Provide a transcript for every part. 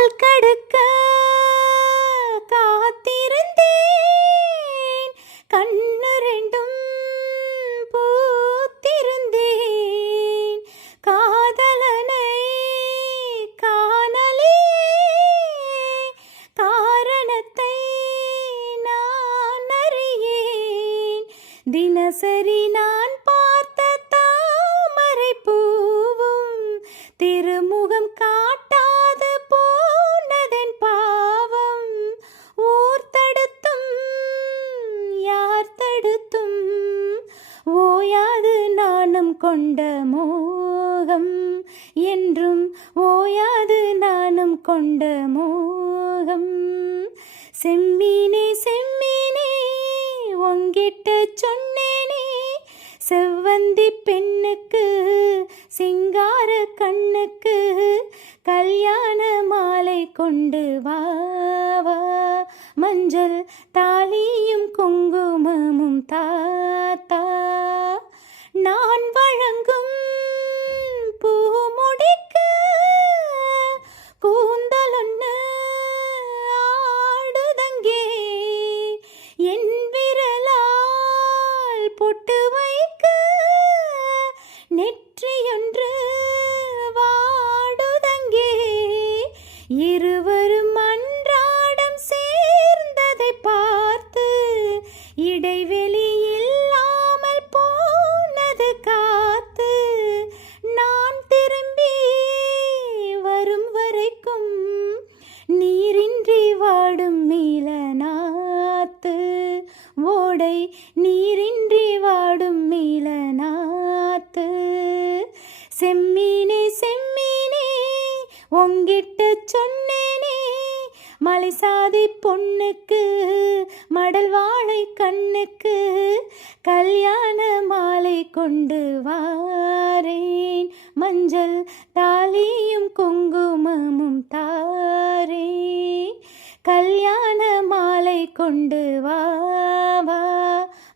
பால் கடுக்க காத்திருந்தேன், கண்ணு ரெண்டும் பூத்திருந்தேன். காதலனை காணலே, காரணத்தை நான் அறியேன். தினசரி நான் பார்த்த தாமரை பூவும் திருமுகம் காட்டாது போனதன் பாவம். ஊர் தடுத்தும் யார் தடுத்தும் ஓயாது நாணம் கொண்ட மோகம், என்றும் ஓயாது நாணம் கொண்ட மோகம். செம்மீனே செம்மீனே உங்கிட்ட சொன்னேனே, செவ்வந்தி பெண்ணுக்கு சிங்கார கண்ணுக்கு கல்யாண மாலை கொண்டு வா வா. மஞ்சள் தாலியும் குங்குமமும் தாத்தா, நான் வழங்கும் பூமுடிக்க கூந்தலொன்னு ஆடுதங்கே. என் விரலால் பொட்டு வைக்க நெற்றியொன்று வாடுதங்கே. இருவரும் அன்றாடம் சேர்ந்ததை பார்த்து இடைவெளி இல்லாமல் போனது காத்து. நான் திரும்பி வரும் வரைக்கும் நீரின்றி வாடும் மீள நாத்து, ஓடை நீரின்றி வாடும் மீள நாத்து. செம்மீனே செம்மீனே உங்கிட்ட சொன்னேனே, மலைசாதி பொண்ணுக்கு மடல் வாழை கண்ணுக்கு கல்யாண மாலை கொண்டு வாரேன். மஞ்சள் தாலியும் குங்குமமும் தாரேன், கல்யாண மாலை கொண்டு வா வா.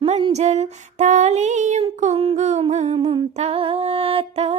மஞ்சள் தாலியும் குங்குமமும் தாத்தா.